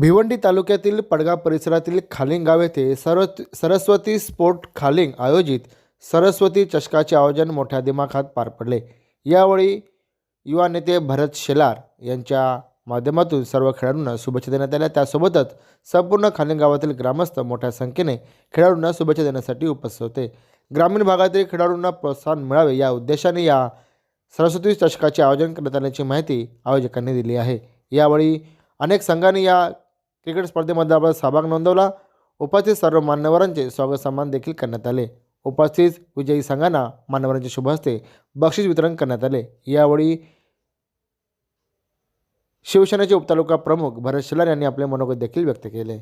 भिवंडी तालुक्यातील पडगाव परिसरातील खालिंगाव येथे सर्व सरस्वती स्पोर्ट खालिंग आयोजित सरस्वती चषकाचे आयोजन मोठ्या दिमाखात पार पडले. यावेळी युवा नेते भरत शेलार यांच्या माध्यमातून सर्व खेळाडूंना शुभेच्छा देण्यात आल्या. त्यासोबतच संपूर्ण खालिंग गावातील ग्रामस्थ मोठ्या संख्येने खेळाडूंना शुभेच्छा देण्यासाठी उपस्थित होते. ग्रामीण भागातील खेळाडूंना प्रोत्साहन मिळावे या उद्देशाने या सरस्वती चषकाचे आयोजन करण्यात आल्याची माहिती आयोजकांनी दिली आहे. यावेळी अनेक संघांनी या क्रिकेट स्पर्धेमध्ये आपला सहभाग नोंदवला. उपस्थित सर्व मान्यवरांचे स्वागत सन्मान देखील करण्यात आले. उपस्थित विजयी संघांना मान्यवरांच्या शुभ हस्ते बक्षीस वितरण करण्यात आले. यावेळी शिवसेनेचे उपतालुका प्रमुख भरत शिलार यांनी आपले मनोगत देखील व्यक्त केले.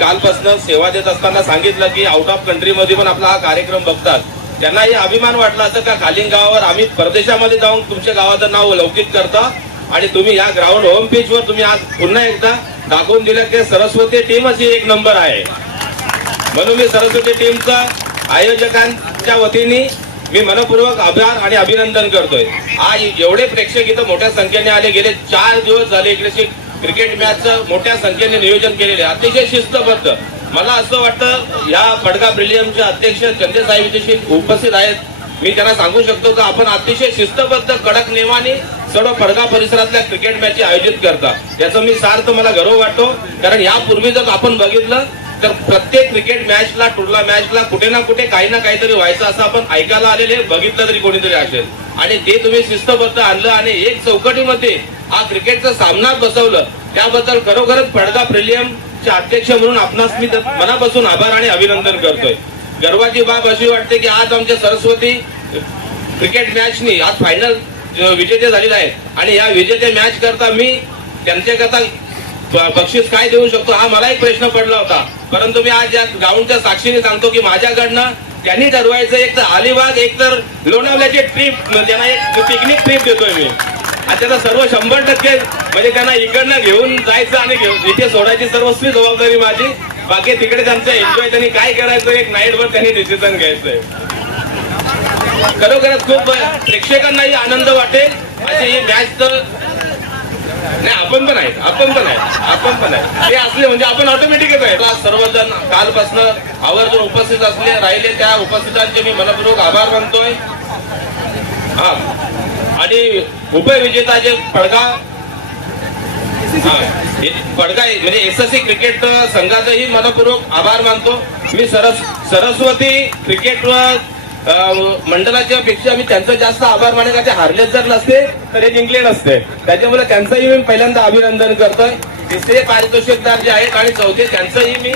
कालपासून सेवा देत असताना सांगितलं की आउट ऑफ कंट्री मध्ये पण आपला हा कार्यक्रम बघतात. त्यांनाही अभिमान वाटला असं का खालीन गावावर आम्ही परदेशामध्ये जाऊन तुमच्या गावाचं नाव लौकिक करता? आणि तुम्ही या ग्राउंड होम पिच वर तुम्ही आज पुन्हा एकदा दाखवून दिलं की सरस्वती टीमच ही एक नंबर आहे. म्हणून मी सरस्वती टीमचा आयोजकांच्या वतीने मी मनपूर्वक आभार आणि अभिनंदन करतोय. आज एवढे प्रेक्षक इथं मोठ्या संख्येने आले गेले चार दिवस झाले इकडे क्रिकेट मॅचचं मोठ्या संख्येने नियोजन केलेले. अतिशय शिस्तबद्ध. मला असं वाटतं या फडका ब्रिलियमचे अध्यक्ष चंदे साहेब उपस्थित आहेत मी त्यांना सांगू शकतो की आपण अतिशय शिस्तबद्ध कडक नियमाने सर्व पडगा परिसरातल्या क्रिकेट मॅच आयोजित करता याचा मी सार्थ मला गर्व वाटतो. कारण यापूर्वी जर आपण बघितलं तर प्रत्येक क्रिकेट मॅचला टुरला मॅचला कुठे ना कुठे काही ना काहीतरी व्हायचं असं आपण ऐकायला आलेले बघितलं तरी कोणीतरी असेल. आणि ते तुम्ही शिस्तबद्ध आणलं आणि एक चौकटीमध्ये हा क्रिकेटचा सामना बसवलं. त्याबद्दल खरोखरच पडदा प्रिलियमचे अध्यक्ष म्हणून आपणास मी मनापासून आभार आणि अभिनंदन करतोय. गर्वाची बाब अशी वाटते की आज आमच्या सरस्वती क्रिकेट मॅचनी आज फायनल विजेते झालेले आहेत. आणि या विजेते मॅच करता मी त्यांच्याकरता बक्षीस काय देऊ शकतो हा मला एक प्रश्न पडला होता. परंतु मी आज या ग्राउंडच्या साक्षीने सांगतो की माझ्याकडनं त्यांनी ठरवायचं एक तर अलिबाग एक तर लोणावल्याची ट्रिप त्यांना एक पिकनिक ट्रिप देतोय मी. आणि त्याचा सर्व शंभर टक्के म्हणजे त्यांना इकडनं घेऊन जायचं आणि घेऊन इथे सोडायची सर्वस्वी जबाबदारी माझी. बाकी तिकडे त्यांचं एन्जॉय त्यांनी काय करायचं एक नाईटवर त्यांनी डिसिजन घ्यायचंय. खरोखरच खूप प्रेक्षकांनाही आनंद वाटेल. असे ही मॅच तर नाही आपण पण आहेत आपण पण आहेत आपण पण आहे ते असले म्हणजे आपण ऑटोमॅटिकच आहे सर्वजण कालपासून आवर्जून उपस्थित असले राहिले त्या उपस्थितांचे मी मनपूर्वक आभार मानतोय. हा. आणि उपविजेता जे पडगा हा, पडगा म्हणजे एस एस सी क्रिकेट संघाचंही मनपूर्वक आभार मानतो. मी सरस सरस्वती क्रिकेट मंडळाच्या पेक्षा मी त्यांचं जास्त आभार माने का ते हारलेच जर नसते तर हे जिंकले नसते. त्याच्यामुळे त्यांचंही मी पहिल्यांदा अभिनंदन करतोय. तिसरे पारितोषिकदार जे आहेत आणि चौथे त्यांचंही मी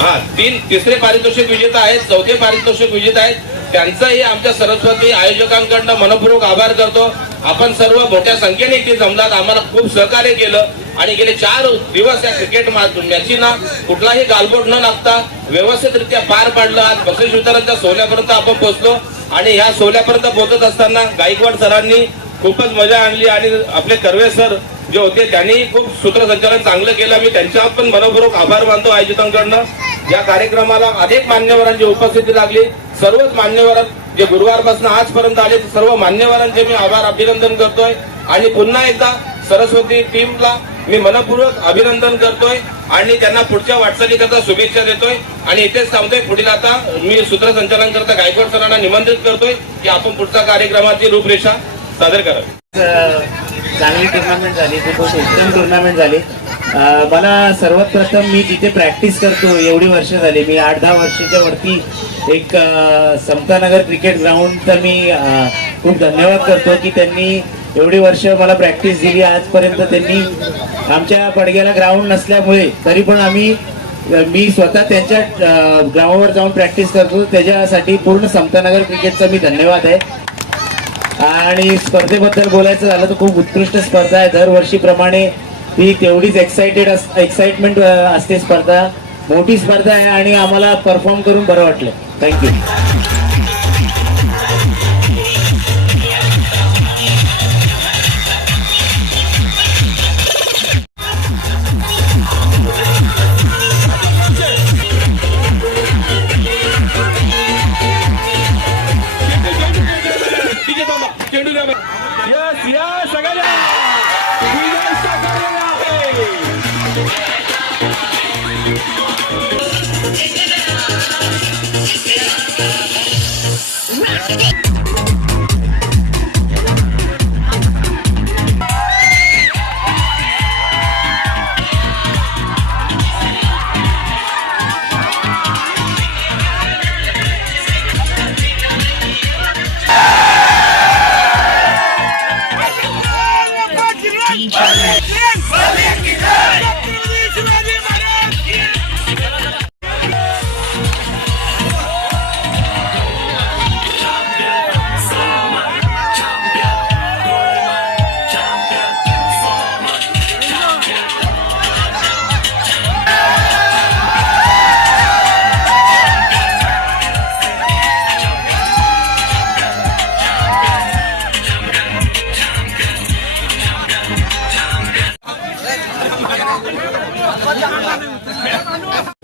हा तीन तिसरे पारितोषिक विजेता आहेत चौथे पारितोषिक विजेता आहेत. त्यांचाही आमच्या सरस्वती आयोजकांकडनं मनपूर्वक आभार करतो. आपण सर्व मोठ्या संख्येने इथे जमलात. आम्हाला खूप सहकार्य केलं. आणि गेले चार दिवस या क्रिकेट मॅचीना कुठलाही गालबोट न लागता व्यवस्थितरित्या पार पाडलं. आज बक्षीस वितरणच्या सोहळ्यापर्यंत आपण पोहोचलो. आणि ह्या सोहळ्यापर्यंत पोहोचत असताना गायकवाड सरांनी खूपच मजा आणली. आणि आपले कर्वे सर जे होते त्यांनी खूप सूत्रसंचालन चांगलं केलं. मी त्यांच्या पण मनपूर्वक आभार मानतो आयोजकांकडनं. या कार्यक्रमाला अनेक मान्यवरांची उपस्थिती लागली. सर्वच मान्यवर जे गुरुवारपासून आजपर्यंत आले सर्व मान्यवरांचे मी आभार अभिनंदन करतोय. आणि पुन्हा एकदा सरस्वती टीमला मी मनपूर्वक अभिनंदन करतोय आणि त्यांना पुढच्या वाटचालीकरता शुभेच्छा देतोय. आणि इथेच थांबतोय. पुढील आता मी सूत्रसंचालन करता गायकवाड सरांना निमंत्रित करतोय की आपण पुढच्या कार्यक्रमाची रूपरेषा सादर करावी. चांगली टुर्नामेंट झाली. खूप उत्तम टुर्नामेंट झाली. मला सर्वात प्रथम मी जिथे प्रॅक्टिस करतो एवढी वर्ष झाली. मी आठ दहा वर्षाच्या वरती एक समतानगर क्रिकेट ग्राउंड तर मी खूप धन्यवाद करतो की त्यांनी एवढी वर्ष मला प्रॅक्टिस दिली आजपर्यंत त्यांनी आमच्या पडग्याला ग्राउंड नसल्यामुळे तरी पण आम्ही मी स्वतः त्यांच्या ग्राउंडवर जाऊन प्रॅक्टिस करतो. त्याच्यासाठी पूर्ण समतानगर क्रिकेटचा मी धन्यवाद आहे. आणि स्पर्धेबद्दल बोलायचं झालं तर खूप उत्कृष्ट स्पर्धा आहे. दरवर्षीप्रमाणे ती तेवढीच एक्साइटेड एक्साइटमेंट असते स्पर्धा. मोठी स्पर्धा आहे आणि आम्हाला परफॉर्म करून बरं वाटलं. थँक्यू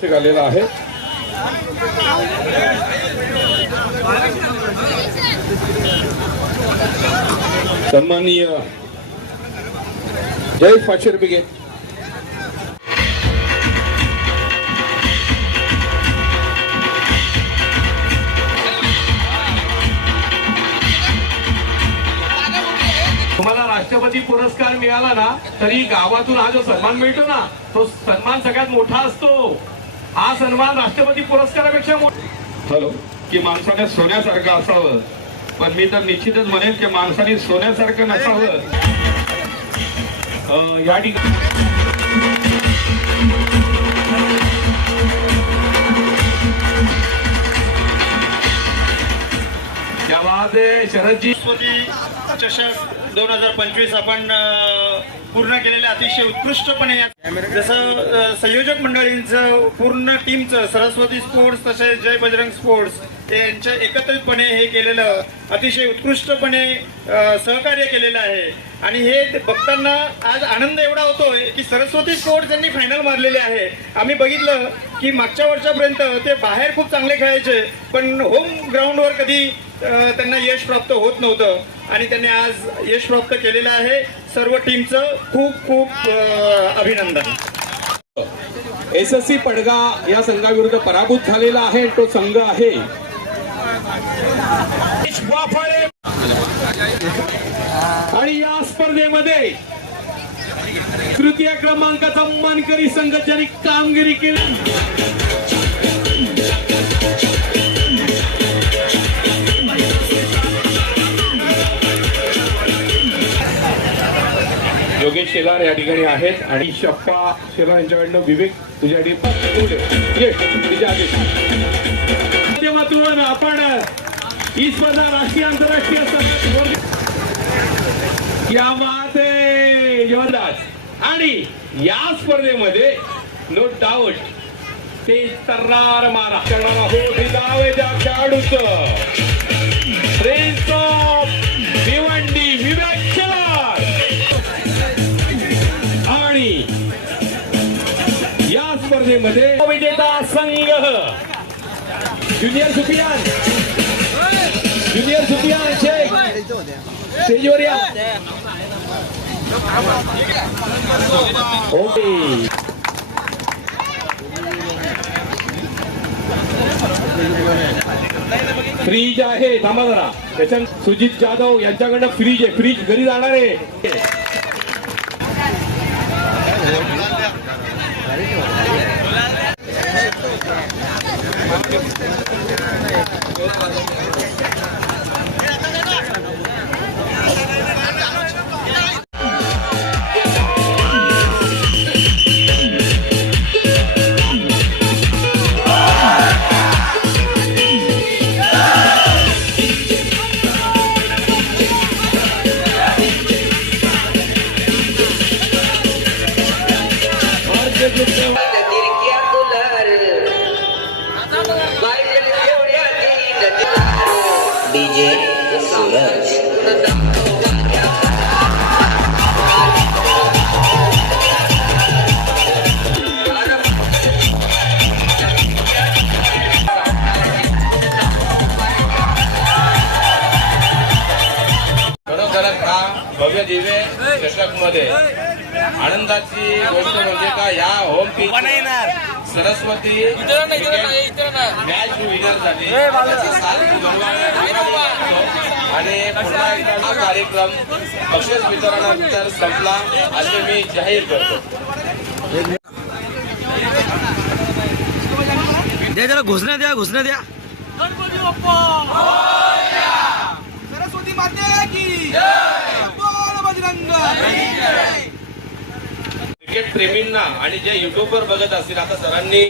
आलेला आहे. सन्माननीय जय फाशेर बिगे. तुम्हाला राष्ट्रपती पुरस्कार मिळाला ना तरी गावातून हा जो सन्मान मिळतो ना तो सन्मान सगळ्यात मोठा असतो. हा सन्मान राष्ट्रपती पुरस्कारापेक्षा मोठा. हॅलो. की माणसाने सोन्यासारखं असावं. पण मी तर निश्चितच म्हणेन की माणसाने सोन्यासारखं नसावं. अं, या ठिकाणी क्या बात आहे शरदजी चषक दोन हजार पंचवीस आपण पूर्ण केलेले अतिशय उत्कृष्टपणे जसं संयोजक मंडळींचं पूर्ण टीमचं सरस्वती स्पोर्ट्स तसेच जय बजरंग स्पोर्ट्स यांच्या एकत्रितपणे हे केलेलं अतिशय उत्कृष्टपणे सहकार्य केलेलं आहे. आणि हे ते बघताना आज आनंद एवढा होतोय की सरस्वती स्पोर्ट्स यांनी फायनल मारलेले आहे. आम्ही बघितलं की मागच्या वर्षापर्यंत ते बाहेर खूप चांगले खेळायचे पण होम ग्राउंडवर कधी त्यांना यश प्राप्त होत नव्हतं. आणि त्यांनी आज यश प्राप्त केलेलं आहे. सर्व टीमचं खूप खूप अभिनंदन. एस एस सी पडगा या संघाविरुद्ध पराभूत झालेला आहे तो संघ आहे. आणि या स्पर्धेमध्ये तृतीय क्रमांकाचा मानकरी संघ ज्यांनी कामगिरी केली. योगेश शेलार या ठिकाणी आहेत. आणि शप्पा शेलार यांच्याकडनं विवेक तुझ्या माध्यमातून आपण ही स्पर्धा राष्ट्रीय आंतरराष्ट्रीय या माते आहे आणि या स्पर्धेमध्ये नो डाऊट ते तर्रार मारा. करणार आहोत. हे त्या या स्पर्धेमध्ये विजेता संघ ज्युनियर सुफियान ज्युनियर सुफियान शेख स्टेजवर या ओके फ्रीज आहे थांबा जरा त्याच्यात सुजित जाधव यांच्याकडनं फ्रीज आहे फ्रीज घरी जाणार आहे Thank you. डीजे सूरज. भव्य चषकमध्ये आनंदाची गोष्ट म्हणजे का या home pitch Saraswati match winner झाली. आणि पुन्हा एकदा हा कार्यक्रम बक्षीस वितरणानंतर संपला. असे मी जाहीर करतो. द्या जरा घोषणा द्या घोषणा द्या. सरस्वती माते की! बोल बजरंग! क्रिकेट प्रेमींना आणि जे युट्यूबवर बघत असतील आता सरांनी